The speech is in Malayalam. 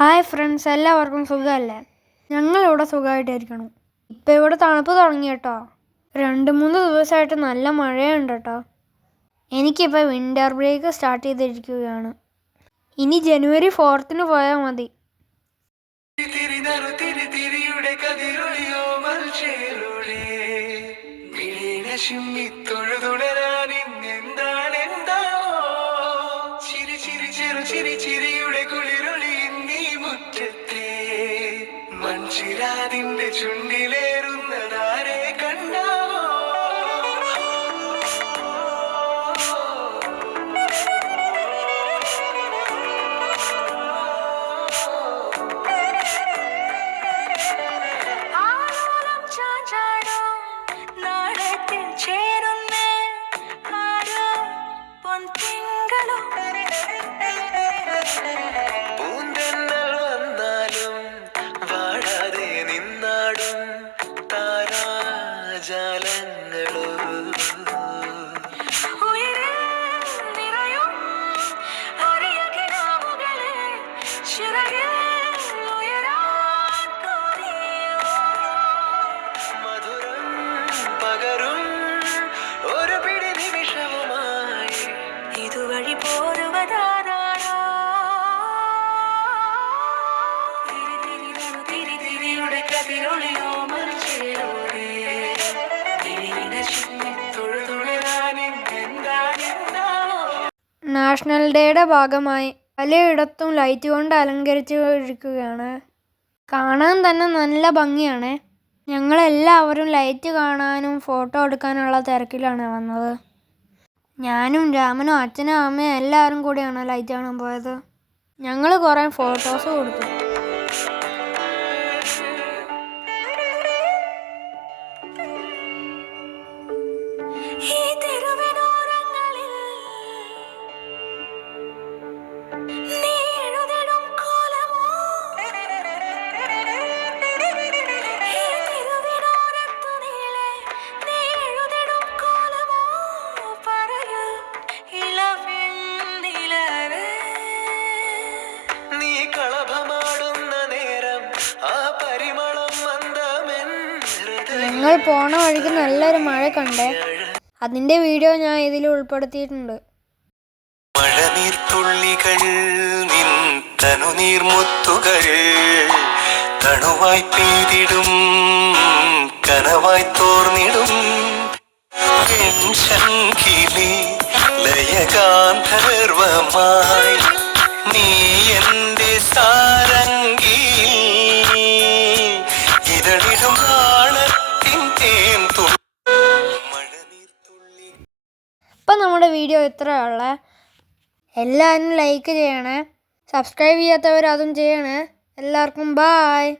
ഹായ് ഫ്രണ്ട്സ്, എല്ലാവർക്കും സുഖമല്ലേ? ഞങ്ങളിവിടെ സുഖമായിട്ടിരിക്കണം. ഇപ്പം ഇവിടെ തണുപ്പ് തുടങ്ങി കേട്ടോ. 2-3 ദിവസമായിട്ട് നല്ല മഴയുണ്ട് കേട്ടോ. എനിക്കിപ്പോൾ വിൻ്റർ ബ്രേക്ക് സ്റ്റാർട്ട് ചെയ്തിരിക്കുകയാണ്. ഇനി ജനുവരി 4th പോയാൽ മതി. മൺചിരാതിന്റെ ചുണ്ടിലേറുന്നതാരെ കണ്ടാവോ? ആലോലം ചാഞ്ചാടും നാടത്തിൽ ചേരുന്നേ ആരോ പൊൻതിങ്കളും. പൂന്തെന്നൽ വന്നാലും വാടാതെ നിന്നാടും താരാജാലങ്ങളോ. മധുരം പകരും ഒരു പിടി നിമിഷവുമായി ഇതുവഴി പോരുവതാരാണോ? തിരിതിരിയുടെ കതിരൊളിയോ മറിച്ചേരോടെ നാഷണൽ ഡേയുടെ ഭാഗമായി പലയിടത്തും ലൈറ്റ് കൊണ്ട് അലങ്കരിച്ചിരിക്കുകയാണ്. കാണാൻ തന്നെ നല്ല ഭംഗിയാണ്. ഞങ്ങളെല്ലാവരും ലൈറ്റ് കാണാനും ഫോട്ടോ എടുക്കാനുള്ള തിരക്കിലാണ് വന്നത്. ഞാനും രാമനും അച്ഛനും അമ്മയും എല്ലാവരും കൂടിയാണ് ലൈറ്റ് കാണാൻ പോയത്. ഞങ്ങൾ കുറേ ഫോട്ടോസ് കൊടുത്തു. ഞങ്ങൾ പോണ വഴിക്ക് നല്ലൊരു മഴ കണ്ടേ. അതിൻ്റെ വീഡിയോ ഞാൻ ഇതിൽ ഉൾപ്പെടുത്തിയിട്ടുണ്ട്. മഴനീർത്തുള്ളികൾ നിൻ തനുനീർമുത്തുകൾ തണുവായി പെയ്തിടും കനവായി തോർന്നിടും ശംഖിലേ ലയഗാന്ധർവമായി നീ എൻ്റെ സാരംഗിയിൽ ഇതളിടും നാണത്തിൻ തേൻ തുള്ളി. ഇപ്പം നമ്മുടെ വീഡിയോ ഇത്രയുള്ള. എല്ലാവരും ലൈക്ക് ചെയ്യണേ. സബ്സ്ക്രൈബ് ചെയ്യാത്തവർ അതും ചെയ്യണേ. എല്ലാവർക്കും ബായ്.